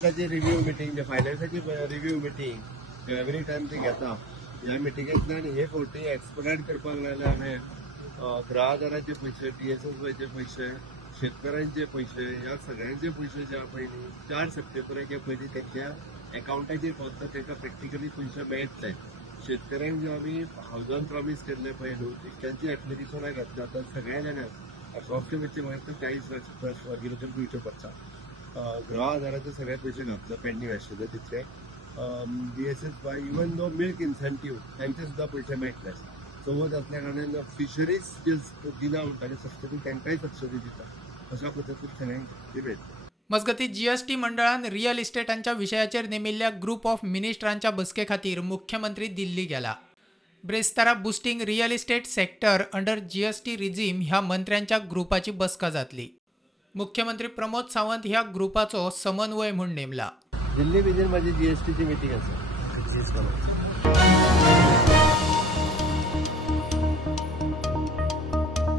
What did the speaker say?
त्याची review meeting फायनान्साची review meeting every time ते घेता. ह्या मिटिंगेंतल्यान हे फावटी एक्सप्लेन करपाक लागले हांवें ग्राहकारांचे पयशे, DSSYचे पयशे, शेतकऱ्यांचे पयशे, ह्या सगळ्यांचे पयशे जे आहा पळय न्ही 4 सप्टेंबराक पयलीं तेंच्या अकाउंटाचेर फक्त तांकां प्रॅक्टिकली पयशे मेळटले. शेतकऱ्यांक जे आमी हावजान प्रॉमीस केल्ले पळय न्हू त्यांची एप्लिकेशनां घातली आतां सगळ्या जाणांक अप्रॉक्सिमेटली म्हाका 40 लाख वगैरे पयशे पडटा. गृह आधाराचे सगळे पयशे घातले पेंडींग आशिल्ले तितले. DSSY इवन दो मिल्क इन्सेंटीव त्यांचे सुद्धा पयशे मेळटले. चवथ असल्या कारणान फिशरीज जे दिना म्हणटाले सबसिडी तांकांय सबसिडी दिता. अशा पद्दतीन सगळ्यांक मेळटा. मजगती जीएसटी मंडळान रियल इस्टेटांच्या विशयाचेर नेमिल्ल्या ग्रुप ऑफ मिनिस्टरांच्या बसके खातीर मुख्यमंत्री दिल्ली गेला. ब्रेस्तारा boosting real estate sector under GST regime ह्या मंत्र्यांच्या ग्रुपाची बसका जातली. मुख्यमंत्री प्रमोद सावंत ह्या ग्रुपाचो समन्वय म्हूण नेमला. दिल्ली भितर माझी GSTची मिटींग आसा.